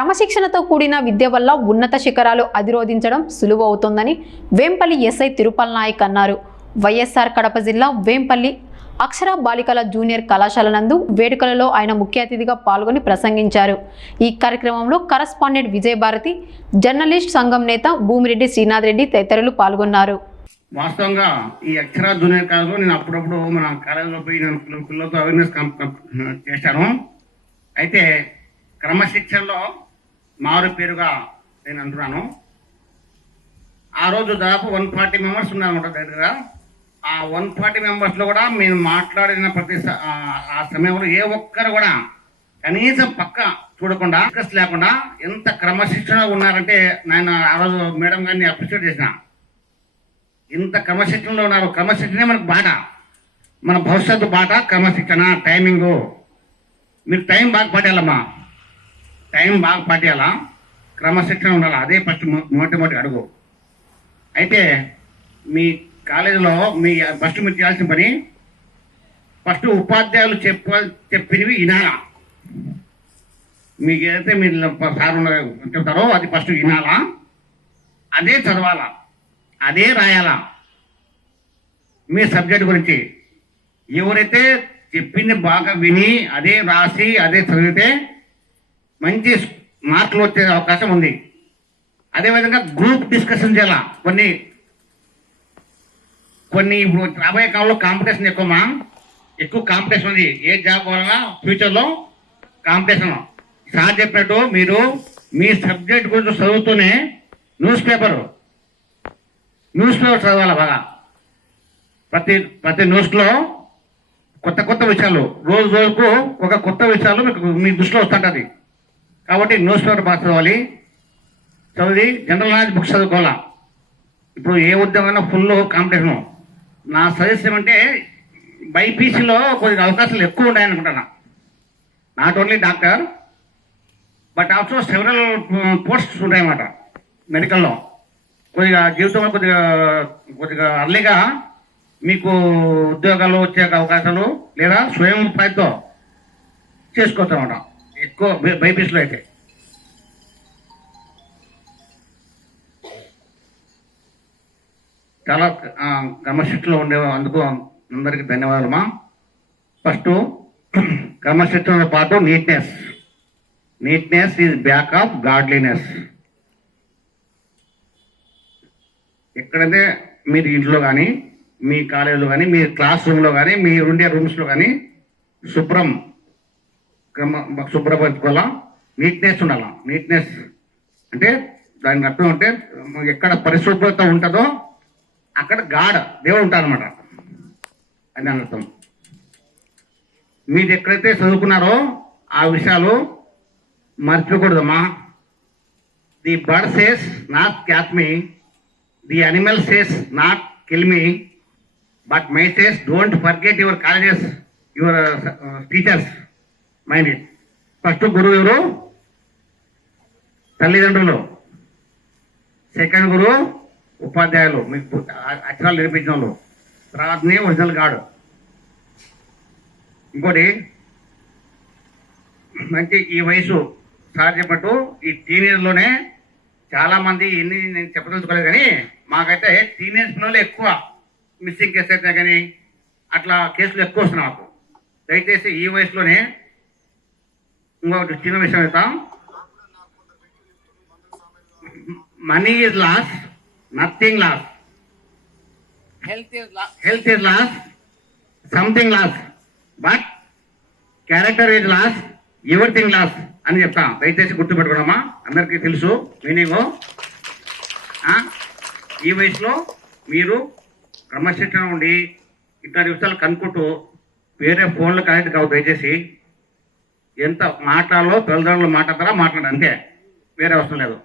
క్రమశిక్షణతో కూడిన విద్య వల్ల ఉన్నత శిఖరాలు అధిరోధించడం సులువు అవుతుందని వేంపల్లి ఎస్ఐ తిరుపల్ నాయక్ అన్నారు. వైఎస్ఆర్ కడప జిల్లా వేంపల్లి అక్షర బాలికల జూనియర్ కళాశాల నందు వేడుకలలో ఆయన ముఖ్య అతిథిగా పాల్గొని ప్రసంగించారు. ఈ కార్యక్రమంలో కరస్పాండెంట్ విజయభారతి, జర్నలిస్ట్ సంఘం నేత భూమిరెడ్డి శ్రీనాథ్ రెడ్డి తదితరులు పాల్గొన్నారు. వాస్తవంగా ఈ అక్షర జూనియర్ కాలేజ్లో నేను అప్పుడప్పుడు మన కాలేజీలో పోయి నేను పిల్లలతో అవేర్నెస్ చేశాను. అయితే క్రమశిక్షణలో మారు పేరుగా నేను అంటున్నాను. ఆ రోజు దాదాపు 140 మెంబర్స్ ఉన్నారన్నమాట దగ్గర. ఆ 140 మెంబర్స్లో కూడా మేము మాట్లాడిన ప్రతి ఆ సమయంలో ఏ ఒక్కరు కూడా కనీసం పక్క చూడకుండా లేకుండా ఎంత క్రమశిక్షణ ఉన్నారంటే నేను ఆ రోజు మేడం గారిని అప్రిషియేట్ చేసిన. ఇంత క్రమశిక్షణలో ఉన్నారు. క్రమశిక్షణే మనకు బాట, మన భవిష్యత్తు బాట క్రమశిక్షణ. టైమింగు మీరు టైం బాగా పట్టేయాలమ్మా, టైం బాగా పట్టేయాలా, క్రమశిక్షణ ఉండాలి. అదే ఫస్ట్ మొట్టమొదటి అడుగు. అయితే మీ కాలేజీలో ఫస్ట్ మీరు చేయాల్సిన పని, ఫస్ట్ ఉపాధ్యాయులు చెప్పినవి వినాలా. మీకు ఏదైతే మీరు సార్ చెప్తారో అది ఫస్ట్ వినాలా, అదే చదవాలా, అదే రాయాలా. మీ సబ్జెక్ట్ గురించి ఎవరైతే చెప్పింది బాగా విని అదే రాసి అదే చదివితే మంచి మార్కులు వచ్చే అవకాశం ఉంది. అదేవిధంగా గ్రూప్ డిస్కషన్ చేయాల. కొన్ని ఇప్పుడు రాబోయే కాలంలో కాంపిటీషన్ ఎక్కువ కాంపిటీషన్ ఉంది. ఏ జాబ్ వలన ఫ్యూచర్లో కాంపిటీషన్. సార్ చెప్పినట్టు మీరు మీ సబ్జెక్ట్ గురించి చదువుతూనే న్యూస్ పేపర్ చదవాలి బాగా. ప్రతి న్యూస్లో కొత్త విషయాలు, రోజుకు ఒక కొత్త విషయాలు మీ దృష్టిలో వస్తుంటుంది. కాబట్టి న్యూస్ పేపర్ బాగా చదవాలి. చదివి జనరల్ నాలెడ్జ్ బుక్స్ చదువుకోవాలా. ఇప్పుడు ఏ ఉద్యోగమైనా ఫుల్ కాంపిటీషను. నా సజెషన్ అంటే బైపీసీలో కొద్దిగా అవకాశాలు ఎక్కువ ఉన్నాయనుకుంటున్నా. Not only doctor but also several posts ఉంటాయన్నమాట మెడికల్లో. కొద్దిగా జీవితంలో కొద్దిగా అర్లీగా మీకు ఉద్యోగాలు వచ్చే అవకాశాలు లేదా స్వయం ఉపాధితో చేసుకోవచ్చన్నమాట ఎక్కువ బైపీసీలో అయితే. చాలా క్రమశిక్షణలో అందుకు అందరికీ ధన్యవాదాలమ్మా. ఫస్ట్ క్రమశిక్షణతో పాటు neatness is back of godliness. ఎక్కడైతే మీరు ఇంట్లో కానీ, మీ కాలేజీలో కానీ, మీ క్లాస్ రూమ్లో కానీ, మీరు ఉండే రూమ్స్లో కానీ శుభ్రపరచుకోవాలా. నీట్నెస్ ఉండాలా. నీట్నెస్ అంటే దానికి అర్థం అంటే ఎక్కడ పరిశుభ్రత ఉంటుందో అక్కడ దేవుడు ఉంటారనమాట అని అర్థం. మీరు ఎక్కడైతే చదువుకున్నారో ఆ విషయాలు మర్చిపోకూడదమ్మా. The bird says not catch me, the animal says not kill me, but my says don't forget your colleges, your teachers. Mind it. First గురువు ఎవరు? తల్లిదండ్రులు. సెకండ్ గురువు ఉపాధ్యాయులు, మీకు అక్షరాలు నేర్పించిన వాళ్ళు. తర్వాతనే ఒరిజినల్ గాడు. ఇంకోటి మంచి ఈ వయసు సార్ చెప్పట్టు ఈ టీనేజ్లోనే చాలామంది నేను చెప్పదలుచుకోలేదు కానీ మాకైతే టీనేజ్ పిల్లలు ఎక్కువ మిస్సింగ్ కేసు అయితే కానీ అట్లా కేసులు ఎక్కువ వస్తున్నాయి మాకు. దయచేసి ఈ వయసులోనే ఇంకొకటి చిన్న విషయం చెప్తాం. Money is loss, nothing loss. Health is loss, something loss, but character is loss, everything loss అని చెప్తాం. దయచేసి గుర్తుపెట్టుకోవడమా. అందరికీ తెలుసు మీనింగ్. ఈ వయసులో మీరు క్రమశిక్షణ ఉండి ఇట్లాంటి విషయాలు కనుక్కుంటూ వేరే ఫోన్లు కనెక్ట్ కావు. దయచేసి ఎంత మాట్లాడాలో తల్లిదండ్రులు మాట్లాడతారా మాట్లాడండి, అంతే, వేరే అవసరం లేదు.